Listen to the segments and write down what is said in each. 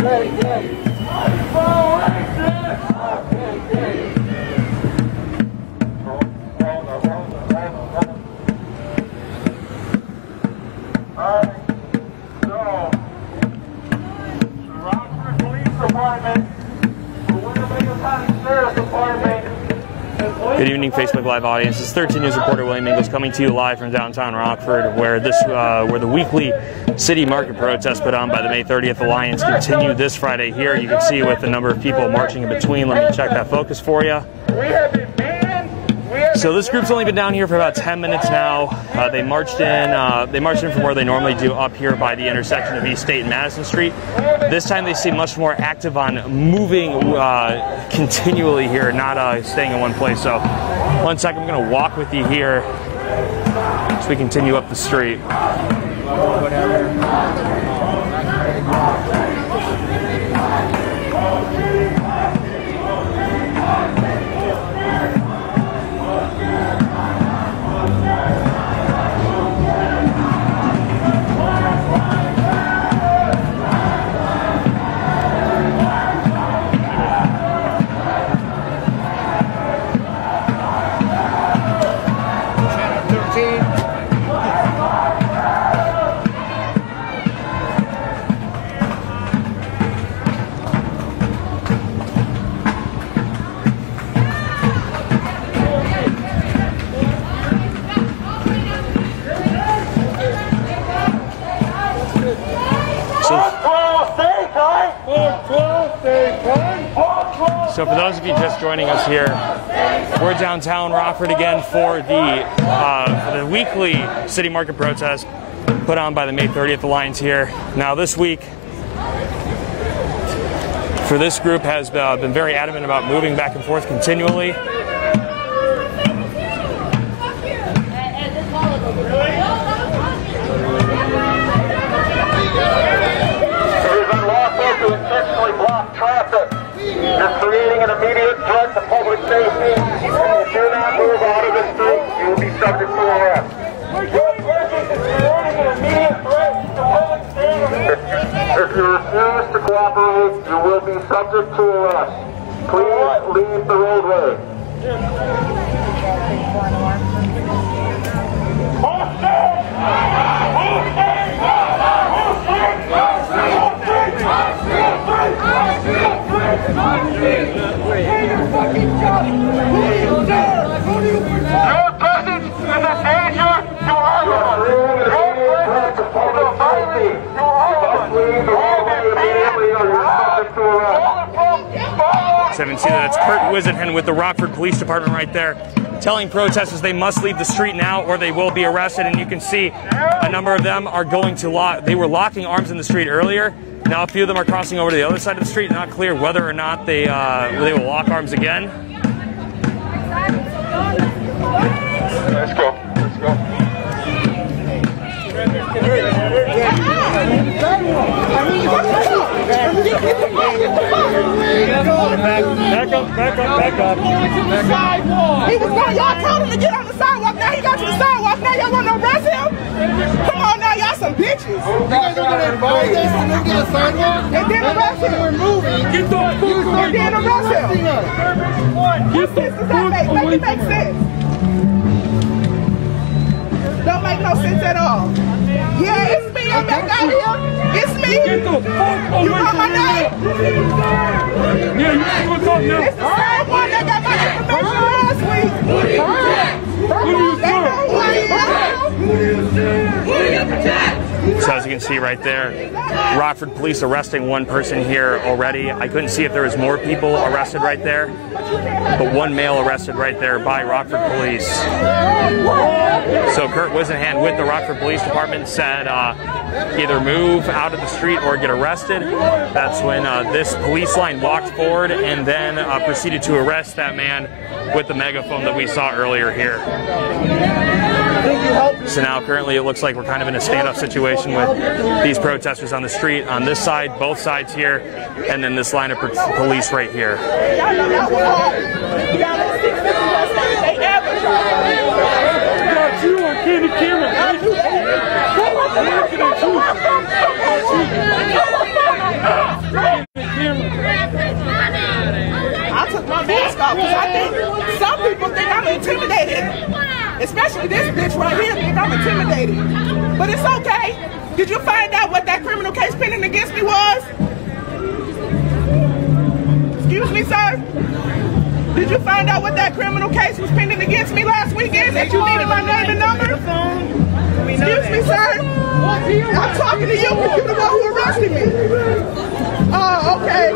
Good evening, Facebook Live audience. This is 13 News reporter William Ingles coming to you live from downtown Rockford, where the weekly city market protests put on by the May 30th Alliance continue this Friday here. You can see with the number of people marching in between. Let me check that focus for you. So this group's only been down here for about 10 minutes now. They marched in from where they normally do up here by the intersection of East State and Madison Street. This time they seem much more active on moving continually here, not staying in one place. So 1 second, I'm going to walk with you here as we continue up the street. So for those of you just joining us here, we're downtown Rockford again for the weekly city market protest put on by the May 30th Alliance here. Now this week, for this group, has been very adamant about moving back and forth continually. You're creating an immediate threat to public safety. If you do not move out of the street, you will be subject to arrest. Your presence is creating an immediate threat to public safety. If you refuse to cooperate, you will be subject to arrest. Please leave the roadway. Your presence is a danger to all of us. Your presence is a violence to all of us. That's Kurt Wisenhen with the Rockford Police Department right there, telling protesters they must leave the street now or they will be arrested. And you can see a number of them are going to they were locking arms in the street earlier. Now a few of them are crossing over to the other side of the street. Not clear whether or not they will lock arms again. Let's go. Let's go. Back up. He was going, y'all told him to get on the sidewalk. Now he got to the sidewalk. Now y'all want to arrest him? Come on now, y'all some bitches. You guys are going to advise us to move to the sidewalk? And then arrest him. We're moving. Get the fuck and then arrest him. What sense does that make? Make it make sense. Don't make no sense at all. Yeah, it's me. I'm back out here. It's me. Get the fuck away. You know my name? Yeah, you see what's up now? It's the same one that got my information last week. Who do you serve? Who do you protect? So as you can see right there, Rockford police arresting one person here already. I couldn't see if there was more people arrested right there, but one male arrested right there by Rockford police. So Kurt Wisenhen with the Rockford Police Department said either move out of the street or get arrested. That's when this police line walked forward and then proceeded to arrest that man with the megaphone that we saw earlier here. So now currently it looks like we're kind of in a standoff situation with these protesters on the street on this side, both sides here, and then this line of police right here. off. Because I think some people think I'm intimidated. Especially this bitch right here think I'm intimidated. But it's okay. Did you find out what that criminal case pending against me was? Excuse me, sir? Did you find out what that criminal case was pending against me last weekend? That you needed my name and number? Excuse me, sir? I'm talking to you because you're the one who arrested me. Oh, okay.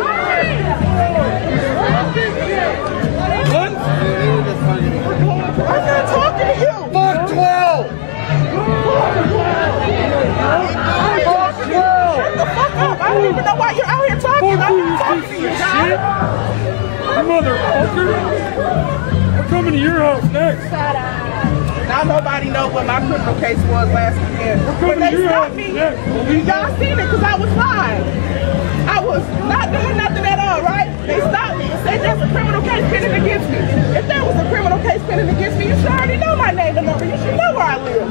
I'm not talking to you. Fuck 12! Shut the fuck up. I don't even know why you're out here talking. I'm not talking to you, John. Motherfucker! We're coming to your house next. Now nobody knows what my criminal case was last weekend. But they stopped me. Y'all seen it because I was lying. I was not doing nothing at all, right? They stopped me and said there's a criminal case pending against me. If there was a criminal case pending against me, you should already know my name and number. You should know where I live.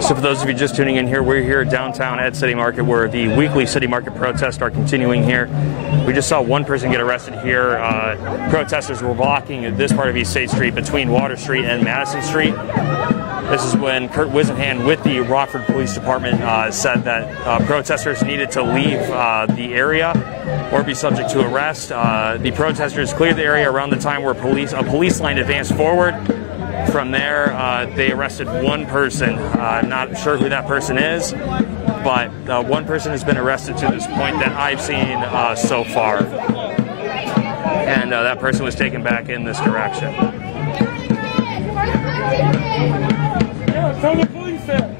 So for those of you just tuning in here, we're here downtown at City Market where the weekly City Market protests are continuing here. We just saw one person get arrested here. Protesters were blocking this part of East State Street between Water Street and Madison Street. This is when Kurt Wisenhan with the Rockford Police Department said that protesters needed to leave the area or be subject to arrest. The protesters cleared the area around the time where a police line advanced forward. From there, they arrested one person. Not sure who that person is, but one person has been arrested to this point that I've seen so far. And that person was taken back in this direction. Yeah, tell the police that.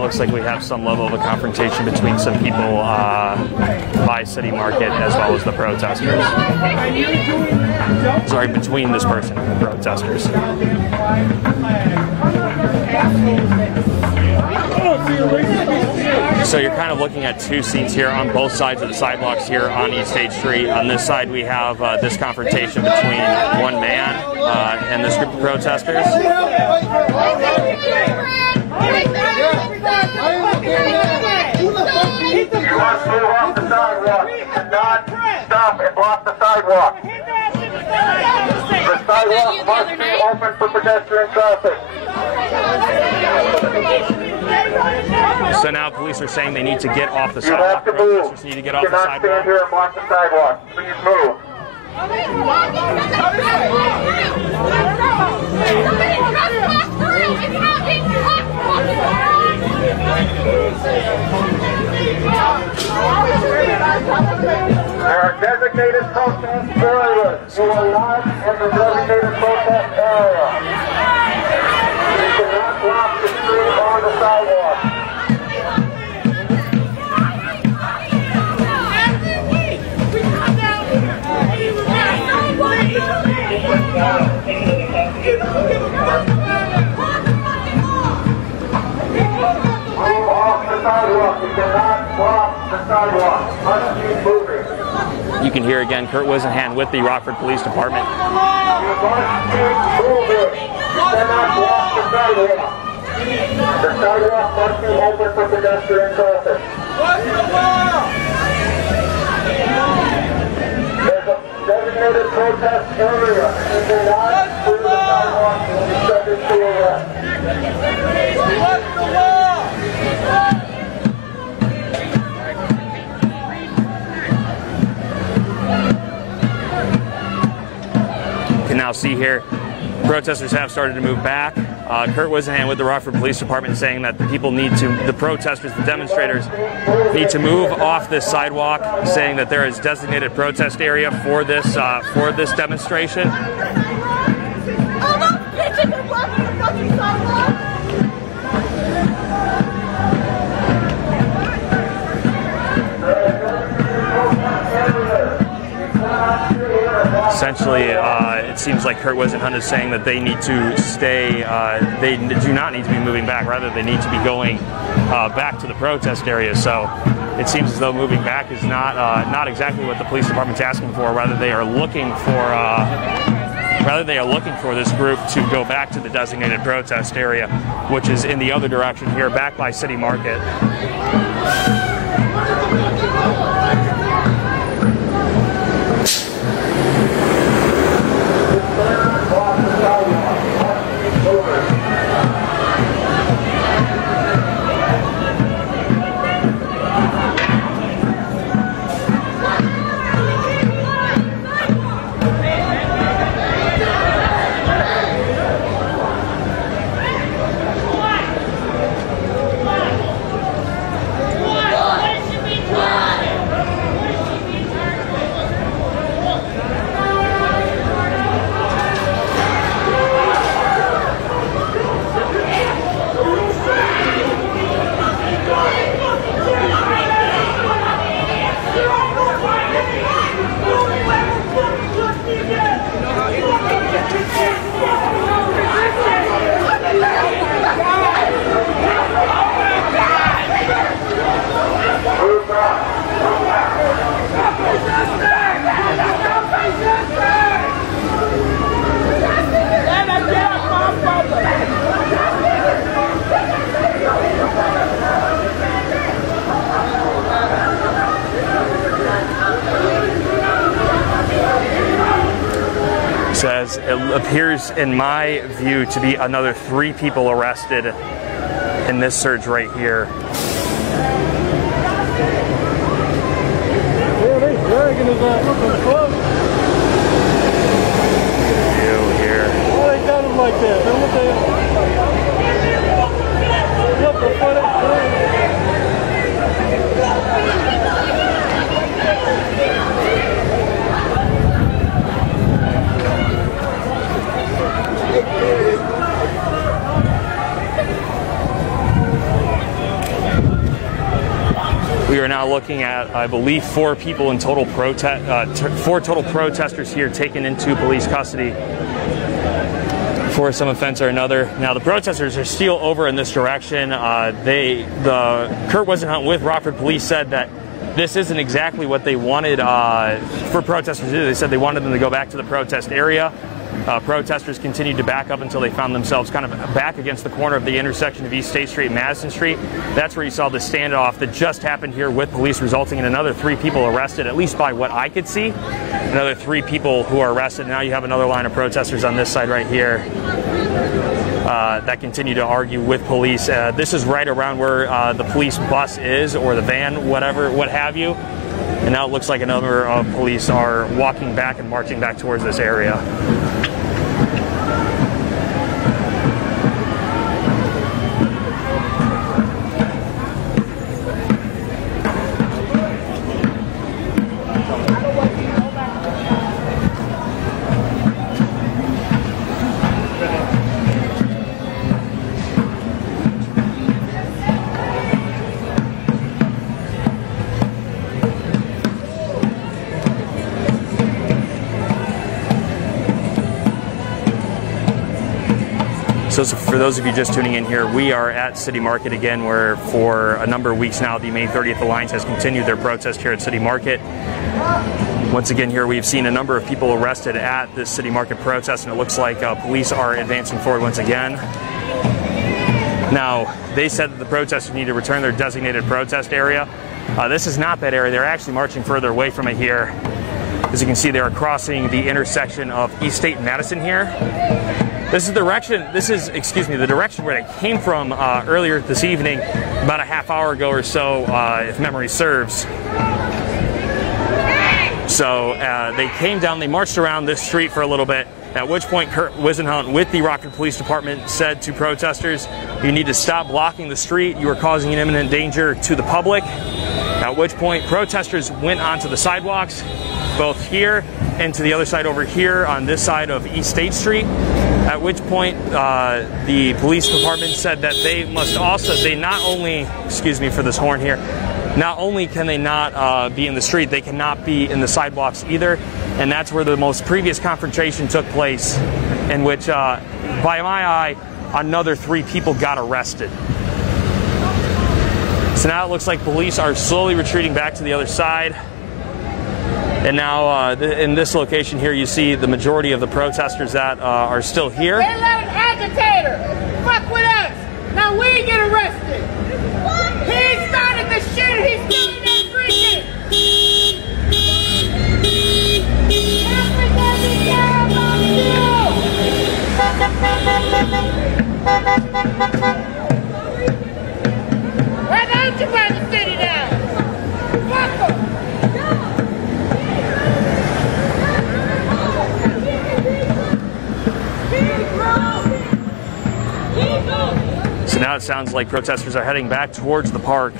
Looks like we have some level of a confrontation between some people by City Market as well as the protesters. Sorry, between this person and the protesters. So you're kind of looking at two scenes here on both sides of the sidewalks here on East State Street. On this side we have this confrontation between one man and this group of protesters. You must move off the sidewalk. You cannot stop and block the sidewalk. The sidewalk must be open for pedestrian traffic. So now police are saying they need to get off the sidewalk. You have to move. Protesters need to get off you the cannot sidewalk. stand here and block the sidewalk. Please move. There are designated protest areas. You are not in the designated protest area. You cannot block the street on the sidewalk. Move off the sidewalk. You cannot block the sidewalk. Must keep moving. You can hear again Kurt Wisenhan with the Rockford Police Department. You must keep moving. You cannot block the sidewalk. The sidewalk must be open for pedestrian traffic. There's a designated protest area. If you do not clear the sidewalk, you will be subject to arrest. You can now see here, protesters have started to move back. Kurt Wisenhan with the Rockford Police Department saying that the people need to, the protesters, the demonstrators need to move off this sidewalk, saying that there is designated protest area for this demonstration. Essentially, it seems like Kurt Wisenhunt is saying that they need to stay, they do not need to be moving back, rather they need to be going back to the protest area. So it seems as though moving back is not exactly what the police department's asking for. Rather they are looking for this group to go back to the designated protest area, which is in the other direction here, back by City Market. Says it appears, in my view, to be another 3 people arrested in this surge right here. Yeah, they dragging his ass. What the fuck? Here. Why they got him like that? Man, what the fuck? We are now looking at, I believe, 4 people in total 4 total protesters here taken into police custody for some offense or another. Now the protesters are still over in this direction. Kurt Wisenhunt with Rockford Police said that this isn't exactly what they wanted for protesters to do. They said they wanted them to go back to the protest area. Protesters continued to back up until they found themselves kind of back against the corner of the intersection of East State Street and Madison Street. That's where you saw the standoff that just happened here with police, resulting in another 3 people arrested, at least by what I could see. Another 3 people who are arrested. Now you have another line of protesters on this side right here that continue to argue with police. This is right around where the police bus is, or the van, whatever, what have you. And now it looks like a number of police are walking back and marching back towards this area. So for those of you just tuning in here, we are at City Market again, where for a number of weeks now, the May 30th Alliance has continued their protest here at City Market. Once again here, we've seen a number of people arrested at this City Market protest, and it looks like police are advancing forward once again. Now, they said that the protesters need to return their designated protest area. This is not that area. They're actually marching further away from it here. As you can see, they are crossing the intersection of East State and Madison here. This is the direction where they came from earlier this evening, about a half hour ago or so, if memory serves. So they came down, they marched around this street for a little bit, at which point Kurt Wisenhunt with the Rockford Police Department said to protesters, "You need to stop blocking the street. You are causing an imminent danger to the public." At which point protesters went onto the sidewalks, both here and to the other side over here on this side of East State Street. At which point the police department said that they must also, they not only, excuse me for this horn here, not only can they not be in the street, they cannot be in the sidewalks either. and that's where the most previous confrontation took place, in which, by my eye, another 3 people got arrested. So now it looks like police are slowly retreating back to the other side. And now in this location here, you see the majority of the protesters that are still here. They let an agitator fuck with us. Now we get arrested. He started the shit. He's doing that freaking. Why don't you burn the city down? Fuck 'em. So now it sounds like protesters are heading back towards the park.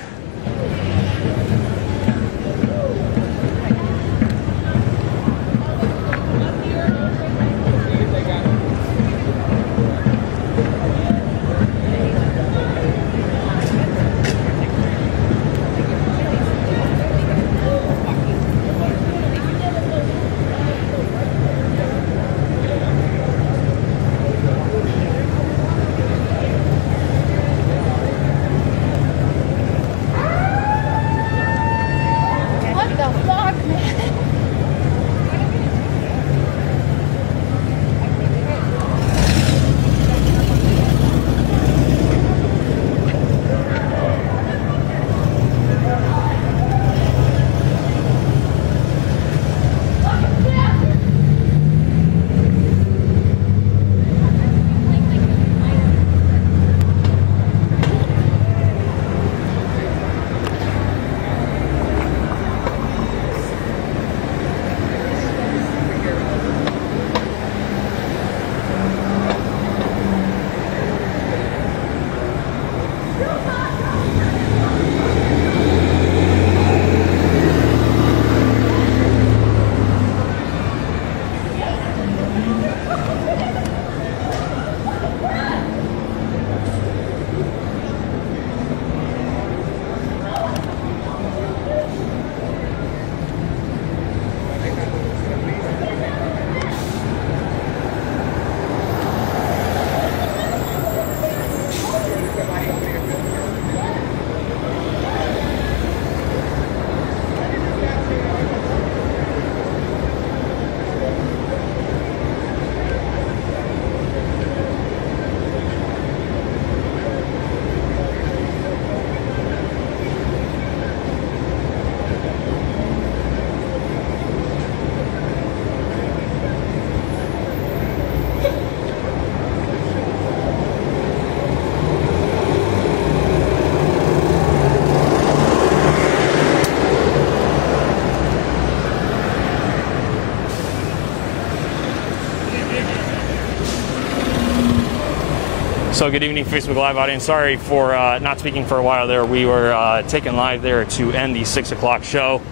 So good evening, Facebook Live audience. Sorry for not speaking for a while there. We were taken live there to end the 6 o'clock show.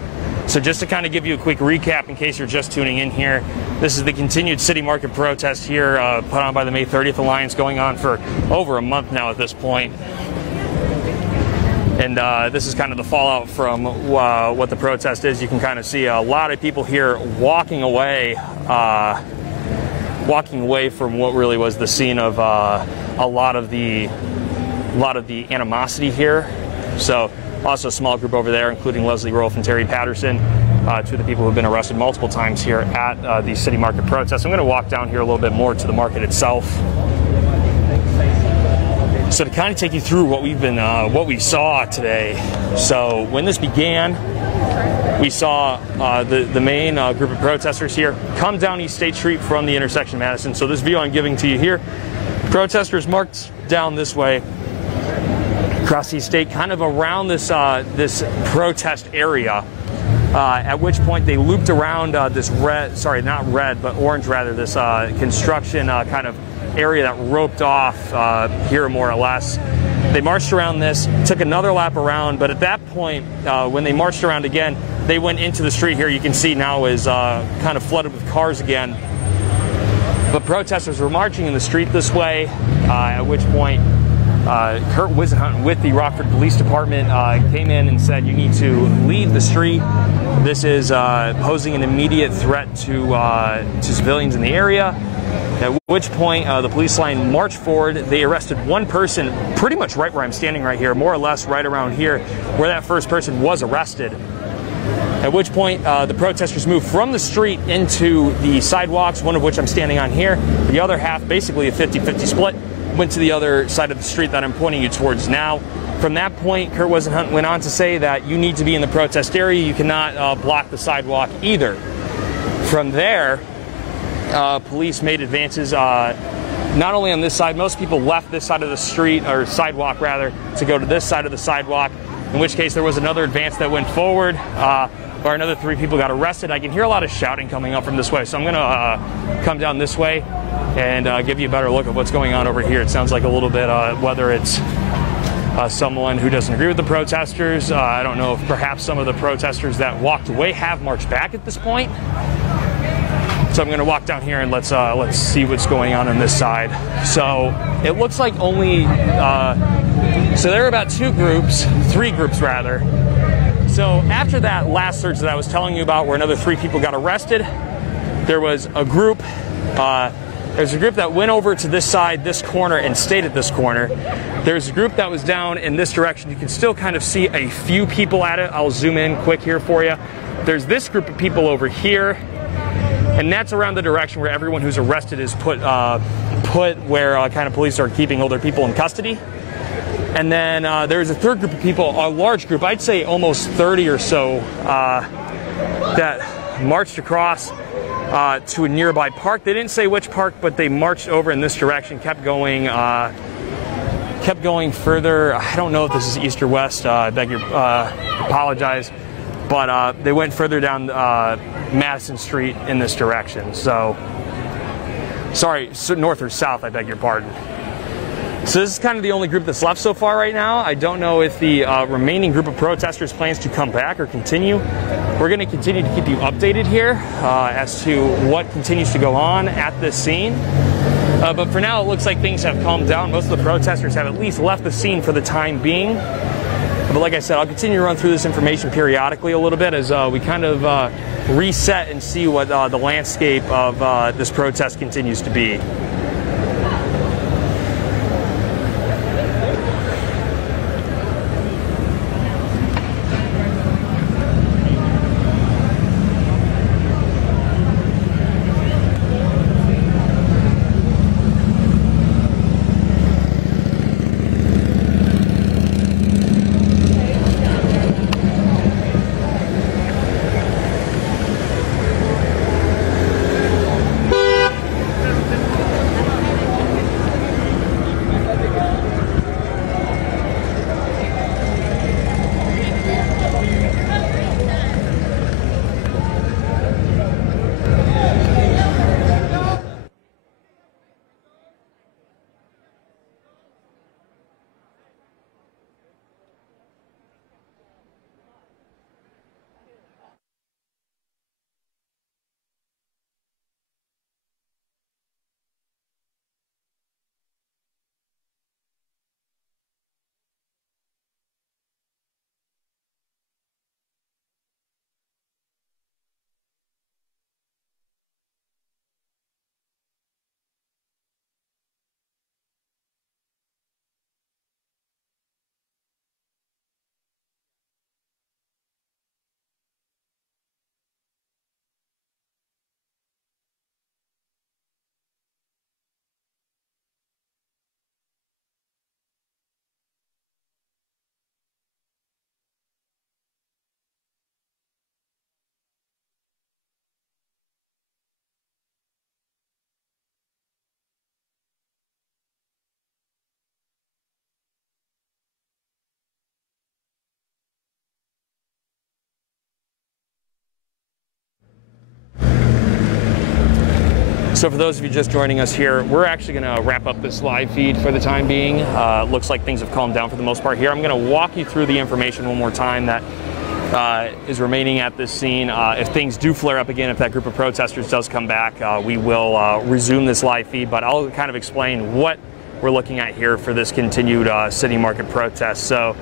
So just to kind of give you a quick recap in case you're just tuning in here, this is the continued city market protest here put on by the May 30th Alliance, going on for over a month now at this point. And this is kind of the fallout from what the protest is. You can kind of see a lot of people here walking away from what really was the scene of a lot of the animosity here. So also a small group over there, including Leslie Rolfe and Terry Patterson, 2 of the people who have been arrested multiple times here at the city market protest. I'm going to walk down here a little bit more to the market itself. So to kind of take you through what we saw today. So when this began, we saw the main group of protesters here come down East State Street from the intersection of Madison. So this view I'm giving to you here, protesters marched down this way across East State, kind of around this this protest area. At which point they looped around this orange rather, this construction kind of area that roped off here more or less. They marched around this, took another lap around, but at that point, when they marched around again, they went into the street here. You can see now is kind of flooded with cars again. But protesters were marching in the street this way, at which point Kurt Wisenhunt with the Rockford Police Department came in and said, you need to leave the street. This is posing an immediate threat to civilians in the area. At which point the police line marched forward. They arrested one person pretty much right where I'm standing right here, more or less right around here where that first person was arrested. At which point the protesters moved from the street into the sidewalks, one of which I'm standing on here. The other half, basically a 50-50 split, went to the other side of the street that I'm pointing you towards now. From that point, Kurt Whisenhunt went on to say that you need to be in the protest area. You cannot block the sidewalk either. From there, police made advances not only on this side. Most people left this side of the street, or sidewalk rather, to go to this side of the sidewalk, in which case there was another advance that went forward, where another 3 people got arrested. I can hear a lot of shouting coming up from this way, so I'm going to come down this way and give you a better look at what's going on over here. It sounds like a little bit, whether it's someone who doesn't agree with the protesters. I don't know if perhaps some of the protesters that walked away have marched back at this point. So I'm going to walk down here and let's see what's going on this side. So it looks like only, so there are about 3 groups rather. So after that last surge that I was telling you about, where another 3 people got arrested, there was a group. There's a group that went over to this side, this corner, and stayed at this corner. There's a group that was down in this direction. You can still kind of see a few people at it. I'll zoom in quick here for you. There's this group of people over here, and that's around the direction where everyone who's arrested is put where kind of police are keeping older people in custody. And then there's a third group of people, a large group, I'd say almost 30 or so, that marched across to a nearby park. They didn't say which park, but they marched over in this direction, kept going further. I don't know if this is east or west. I beg your apologize, but they went further down Madison Street in this direction. So, sorry, north or south. I beg your pardon. So this is kind of the only group that's left so far right now. I don't know if the remaining group of protesters plans to come back or continue. We're going to continue to keep you updated here as to what continues to go on at this scene. But for now, it looks like things have calmed down. Most of the protesters have at least left the scene for the time being. But like I said, I'll continue to run through this information periodically a little bit as we kind of reset and see what the landscape of this protest continues to be. So for those of you just joining us here, we're actually going to wrap up this live feed for the time being. Looks like things have calmed down for the most part here. I'm going to walk you through the information one more time that is remaining at this scene. If things do flare up again, if that group of protesters does come back, we will resume this live feed, but I'll kind of explain what we're looking at here for this continued city market protest. So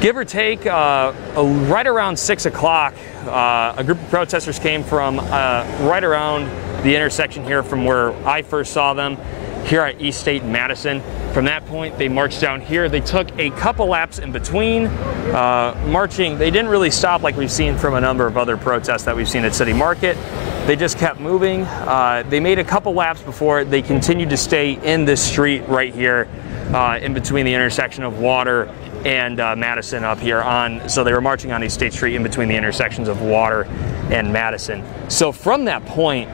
Give or take, right around 6 o'clock, a group of protesters came from right around the intersection here from where I first saw them, here at East State and Madison. From that point, they marched down here. They took a couple laps in between, marching. They didn't really stop like we've seen from a number of other protests that we've seen at City Market. They just kept moving. They made a couple laps before they continued to stay in this street right here, in between the intersection of Water and Madison up here on. So they were marching on East State Street in between the intersections of Water and Madison. So from that point,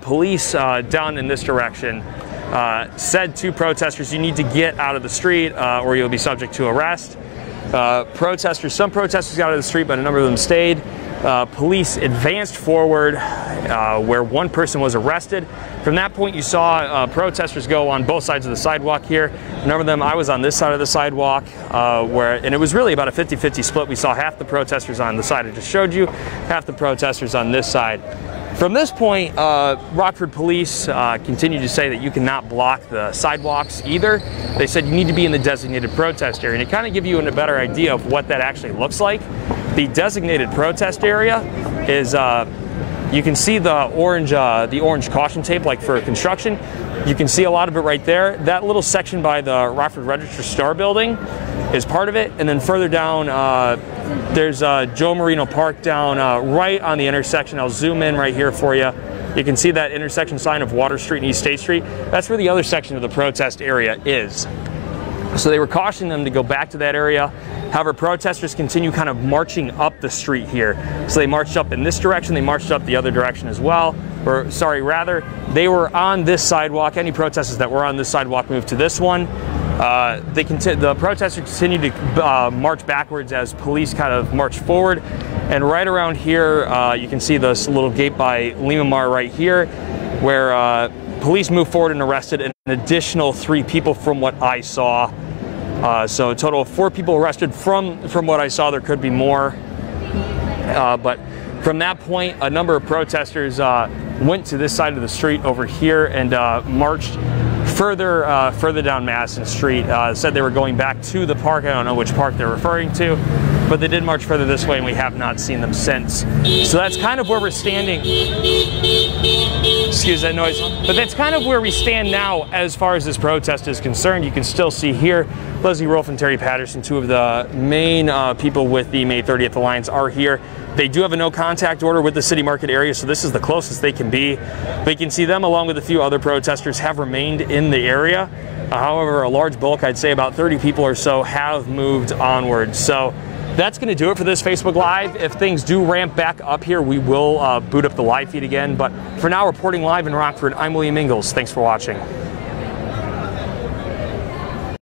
police down in this direction said to protesters, you need to get out of the street or you'll be subject to arrest. Some protesters got out of the street, but a number of them stayed. Police advanced forward where one person was arrested. From that point, you saw protesters go on both sides of the sidewalk here. A number of them, I was on this side of the sidewalk, and it was really about a 50-50 split. We saw half the protesters on the side I just showed you, half the protesters on this side. From this point, Rockford police continued to say that you cannot block the sidewalks either. They said you need to be in the designated protest area. And to kind of give you a better idea of what that actually looks like, the designated protest area is, you can see the orange caution tape like for construction. You can see a lot of it right there. That little section by the Rockford Register Star building is part of it. And then further down, there's Joe Marino Park down right on the intersection. I'll zoom in right here for you. You can see that intersection sign of Water Street and East State Street. That's where the other section of the protest area is. So they were cautioning them to go back to that area. However, protesters continue kind of marching up the street here. So they marched up in this direction, they marched up the other direction as well. Or, sorry, rather, they were on this sidewalk. Any protesters that were on this sidewalk moved to this one. The protesters continued to march backwards as police kind of marched forward. And right around here, you can see this little gate by Limamar right here, where police moved forward and arrested an additional 3 people from what I saw. So a total of 4 people arrested from what I saw. There could be more. But from that point, a number of protesters went to this side of the street over here and marched further down Madison Street. Said they were going back to the park. I don't know which park they're referring to, but they did march further this way, and we have not seen them since. So that's kind of where we're standing. Excuse that noise. But that's kind of where we stand now as far as this protest is concerned. You can still see here Leslie Rolfe and Terry Patterson, 2 of the main people with the May 30th Alliance, are here. They do have a no contact order with the City Market area, so this is the closest they can be. But you can see them, along with a few other protesters, have remained in the area. However, a large bulk, I'd say about 30 people or so, have moved onward. So that's going to do it for this Facebook Live. If things do ramp back up here, we will boot up the live feed again. But for now, reporting live in Rockford, I'm William Ingalls. Thanks for watching.